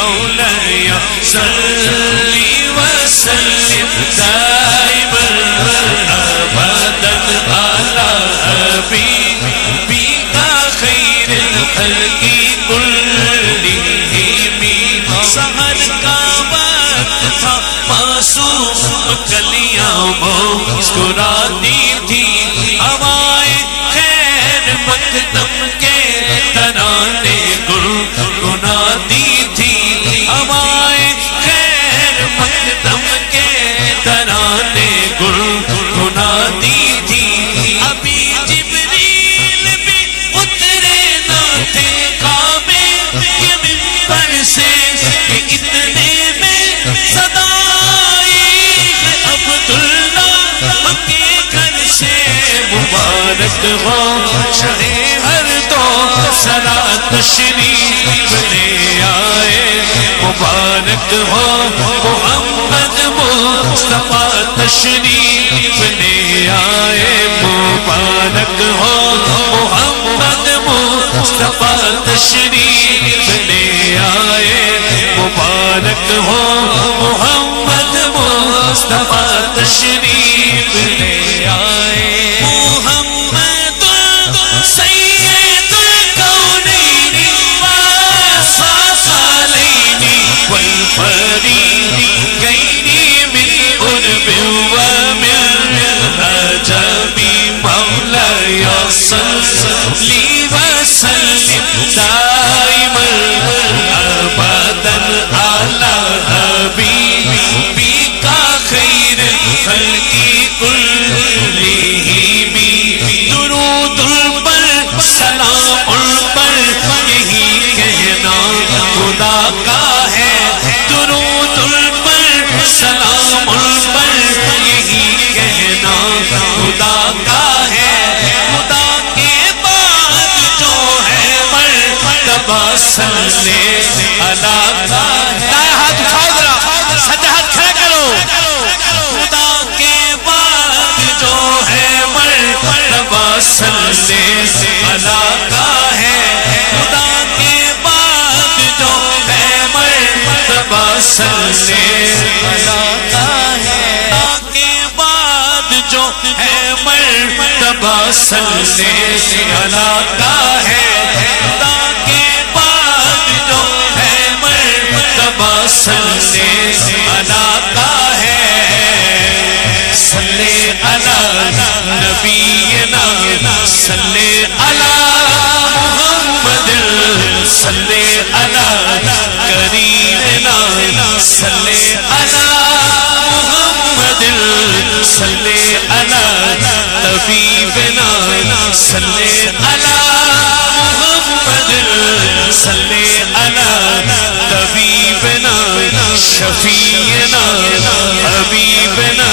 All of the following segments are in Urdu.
مولاي صل وسلم دائما ابدا على حبيبك خير الخلق كلهم سحر کا وقت تھا معصوم کلیاں مسکراتی تھی ہوائیں خیر مقدم کے ترانے گنگناتی تھی ہوائیں خیر مقدم کے ترانے گنگناتی تھی ابھی جبریل بھی اترے نہ تھے کعبے کے منبر سے کہ اتنے میں صدا مبارک ہو شہے ہر دو سرا تشریف لے آئے مبارک ہو محمد مصطفیٰ تشریف لے آئے مبارک ہو محمد مصطفیٰ تشریف لے آئے مبارک ہو محمد مصطفیٰ تشریف لے آئے سید الکونین والثقلین والفریقین من قرب ومن عجب مولاي صل وسلم دائما ابدا على حبيبك خير الخلق كلهم درود پر سلام پر یہی کہنا خدا کا ہے درود پر سلام پر یہی کہنا خدا کا ہے خدا کے بعد جو ہے مرتبہ صلی اللہ کا ہے ہاتھ اٹھاؤ ذرا سجدہ ہاتھ کھڑا کرو خدا کے بعد جو ہے مرتبہ صلی اللہ کا ہے خدا کے بعد جو ہے مرتبہ صلی اللہ کا ہے خدا کے بعد جو ہے مرتبہ صلی اللہ کا ہے خدا کے بعد جو ہے مرتبہ صلی اللہ کا ہے صلی علی نبینا صلی علی محمد صلی علی کریمنا صلی علی محمد صلی علی طبیبنا صلی علی محمد صلی علی طبیبنا شفیعنا حبیبنا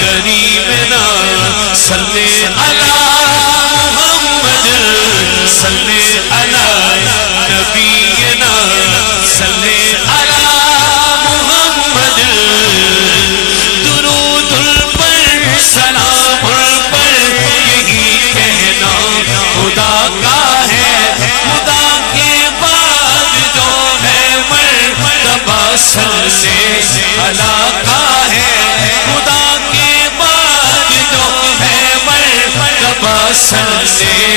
کریمنا صلی علی محمد صلی علی نبینا صلی علی محمد درود پر سلام پر یہی کہنا خدا کا ہے خدا کے بعد جو ہے مرتبہ صلی اللہ کا ہے خدا کے بعد جو ہے مرتبہ صلی